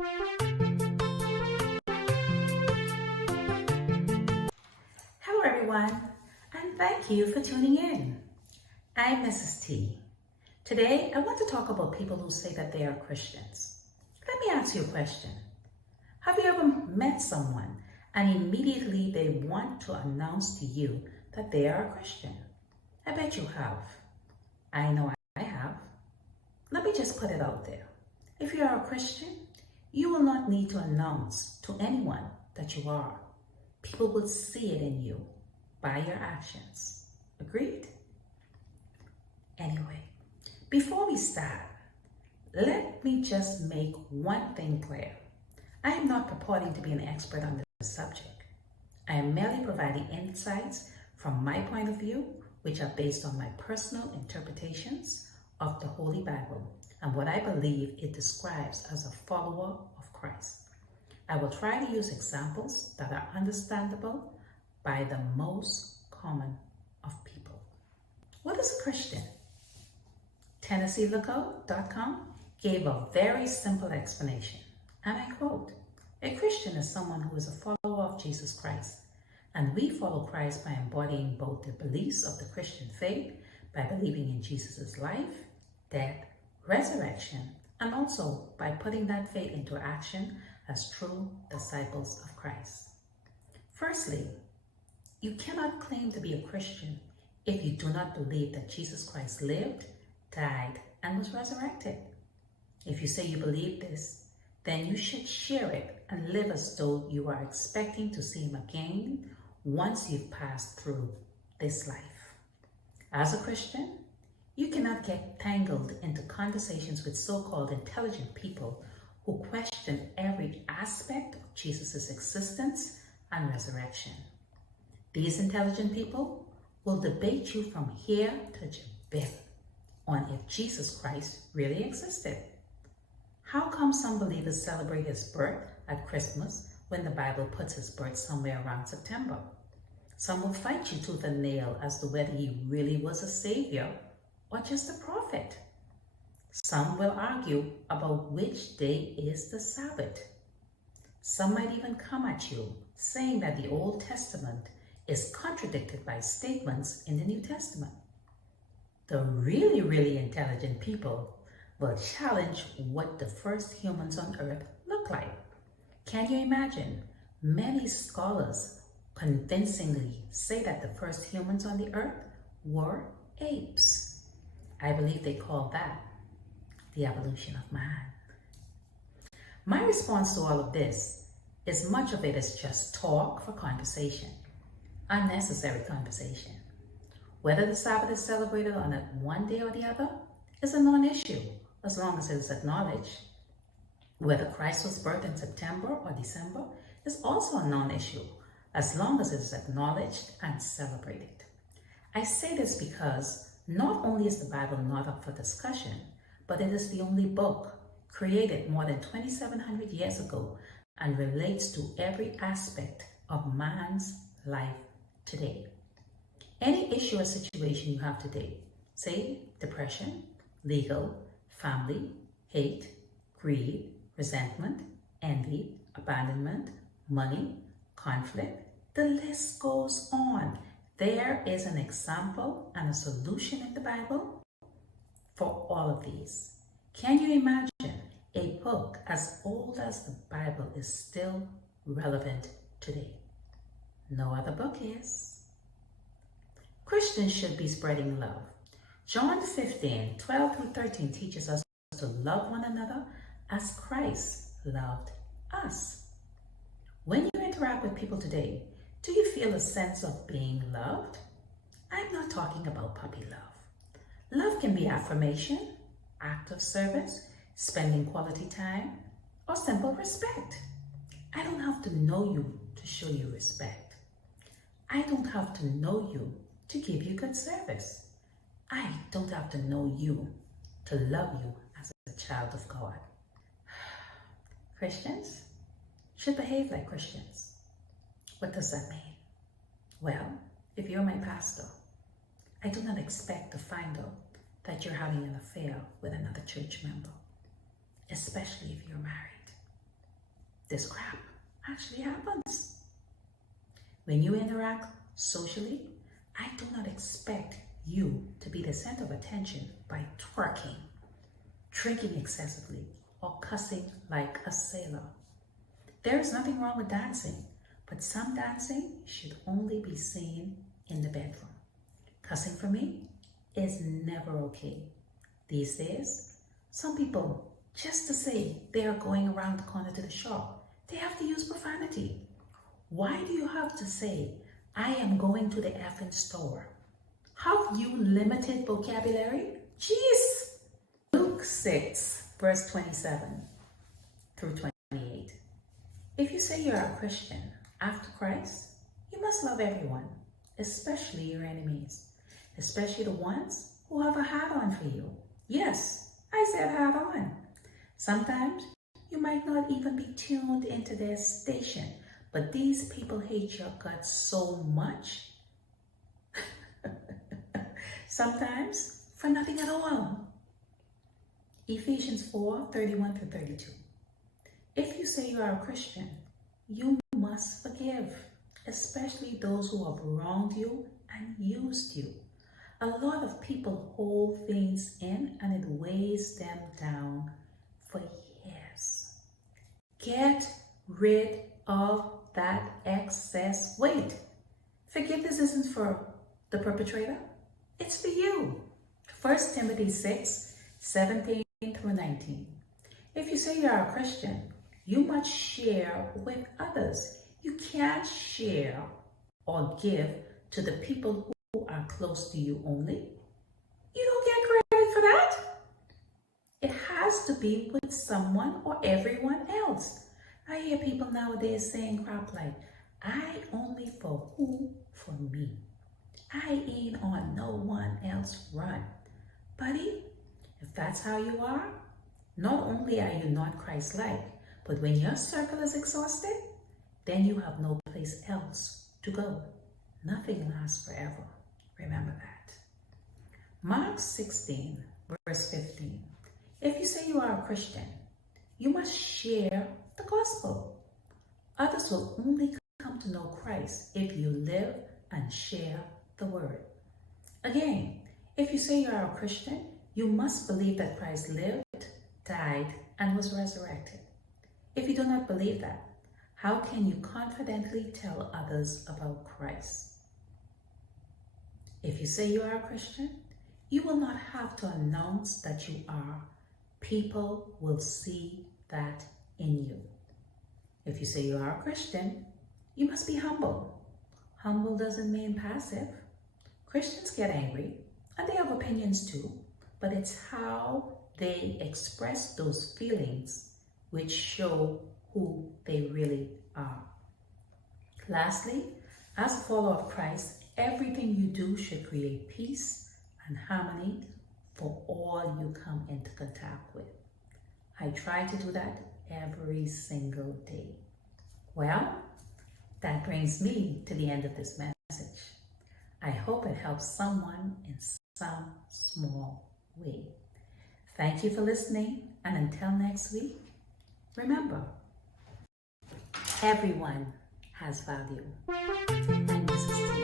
Hello everyone, and thank you for tuning in. I'm Mrs. T. Today, I want to talk about people who say that they are Christians. Let me ask you a question. Have you ever met someone and immediately they want to announce to you that they are a Christian? I bet you have. I know I have. Let me just put it out there. If you are a Christian, you will not need to announce to anyone that you are. People will see it in you by your actions. Agreed? Anyway, before we start, let me just make one thing clear. I am not purporting to be an expert on this subject. I am merely providing insights from my point of view, which are based on my personal interpretations of the Holy Bible and what I believe it describes as a follower of Christ. I will try to use examples that are understandable by the most common of people. What is a Christian? TennesseeLookout.com gave a very simple explanation, and I quote, "A Christian is someone who is a follower of Jesus Christ, and we follow Christ by embodying both the beliefs of the Christian faith, by believing in Jesus' life, death, resurrection, and also by putting that faith into action as true disciples of Christ." Firstly, you cannot claim to be a Christian if you do not believe that Jesus Christ lived, died, and was resurrected. If you say you believe this, then you should share it and live as though you are expecting to see him again once you've passed through this life. As a Christian, you cannot get tangled into conversations with so-called intelligent people who question every aspect of Jesus' existence and resurrection. These intelligent people will debate you from here to Jabin on if Jesus Christ really existed. How come some believers celebrate his birth at Christmas when the Bible puts his birth somewhere around September? Some will fight you tooth and nail as to whether he really was a savior or just a prophet. Some will argue about which day is the Sabbath. Some might even come at you saying that the Old Testament is contradicted by statements in the New Testament. The really intelligent people will challenge what the first humans on earth look like. Can you imagine? Many scholars convincingly say that the first humans on the earth were apes. I believe they call that the evolution of man. My response to all of this is much of it is just talk for conversation, unnecessary conversation. Whether the Sabbath is celebrated on one day or the other is a non-issue as long as it is acknowledged. Whether Christ was birthed in September or December is also a non-issue as long as it is acknowledged and celebrated. I say this because not only is the Bible not up for discussion, but it is the only book created more than 2,700 years ago and relates to every aspect of man's life today. Any issue or situation you have today, say depression, legal, family, hate, greed, resentment, envy, abandonment, money, conflict, the list goes on. There is an example and a solution in the Bible for all of these. Can you imagine a book as old as the Bible is still relevant today? No other book is. Christians should be spreading love. John 15:12-13 teaches us to love one another as Christ loved us. When you interact with people today, do you feel a sense of being loved? I'm not talking about puppy love. Love can be affirmation, act of service, spending quality time, or simple respect. I don't have to know you to show you respect. I don't have to know you to give you good service. I don't have to know you to love you as a child of God. Christians should behave like Christians. What does that mean? Well, if you're my pastor, I do not expect to find out that you're having an affair with another church member, especially if you're married. this crap actually happens. When you interact socially, I do not expect you to be the center of attention by twerking, drinking excessively, or cussing like a sailor. There is nothing wrong with dancing, but some dancing should only be seen in the bedroom. Cussing for me is never okay. These days, some people, just to say they are going around the corner to the shop, they have to use profanity. Why do you have to say, I am going to the effing store? Have you limited vocabulary? Jeez! Luke 6, verse 27 through 28. If you say you are a Christian after Christ, you must love everyone, especially your enemies, especially the ones who have a hat on for you. Yes, I said hat on. Sometimes you might not even be tuned into their station, but these people hate your guts so much. Sometimes for nothing at all. Ephesians 4, 31 through 32. If you say you are a Christian, you must forgive, especially those who have wronged you and used you. A lot of people hold things in and it weighs them down for years. Get rid of that excess weight. Forgiveness isn't for the perpetrator, it's for you. 1 Timothy 6, 17 through 19. If you say you are a Christian, you must share with others. You can't share or give to the people who are close to you only. You don't get credit for that. It has to be with someone or everyone else. I hear people nowadays saying crap like, I only for who? For me. I ain't on no one else run. Buddy, if that's how you are, not only are you not Christ-like, but when your circle is exhausted, then you have no place else to go. Nothing lasts forever. Remember that. Mark 16, verse 15. If you say you are a Christian, you must share the gospel. Others will only come to know Christ if you live and share the word. Again, if you say you are a Christian, you must believe that Christ lived, died, and was resurrected. If you do not believe that, how can you confidently tell others about Christ? If you say you are a Christian, you will not have to announce that you are. People will see that in you. If you say you are a Christian, you must be humble. Humble doesn't mean passive. Christians get angry, and they have opinions too, but it's how they express those feelings which show who they really are. Lastly, as a follower of Christ, everything you do should create peace and harmony for all you come into contact with. I try to do that every single day. Well, that brings me to the end of this message. I hope it helps someone in some small way. Thank you for listening, and until next week, remember, everyone has value, and this is